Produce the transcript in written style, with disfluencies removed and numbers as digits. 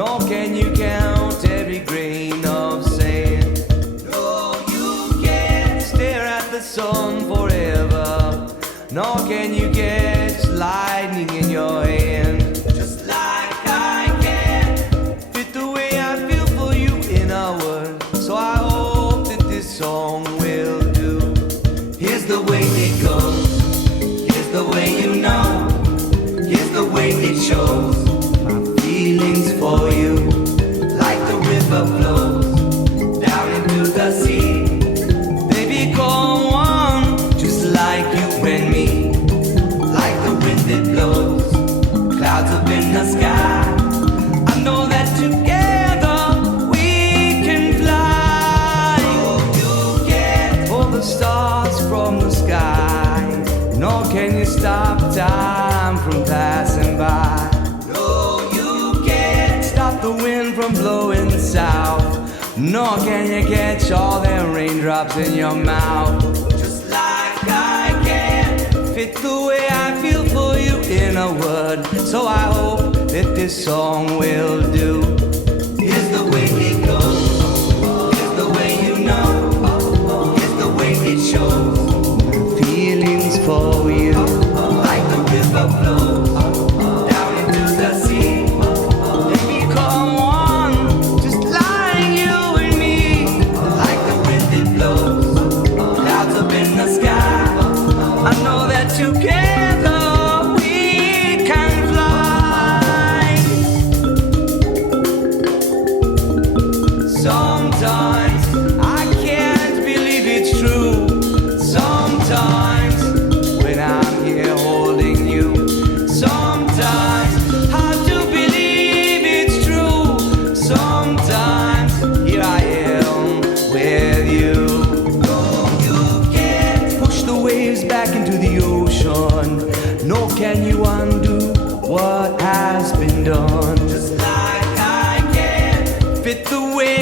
nor can you count every grain of sand. No, you can't stare at the sun forever, nor can you catch lightning in your hand. Just like I can't fit the way I feel for you in a word, so I hope that this song will do. Here's the way it goes, here's the way you know, here's the way it shows. My feelings for you, like the river flows down into the sea. They become one, just like you and me. Like the wind that blows, clouds up in the sky. I know that together we can fly. Oh, you can't pull the stars from the sky, nor can you stop time from passing by. No, you can't stop the wind from blowing south, nor can you catch all them raindrops in your mouth. Just like I can't fit the way I feel for you in a word, so I hope that this song will do. Here's the way it goes, here's the way you know, here's the way it shows. Feelings for you, like the river flows down into the sea. They become one, just like you and me. Like the wind that blows, clouds up in the sky. I know that together we can fly. Sometimes I can't believe it's true. Sometimes when I'm here holding you, sometimes hard to believe it's true. Sometimes here I am with you. No, you can't push the waves back into the ocean, nor can you undo what has been done. Just like I can't fit the way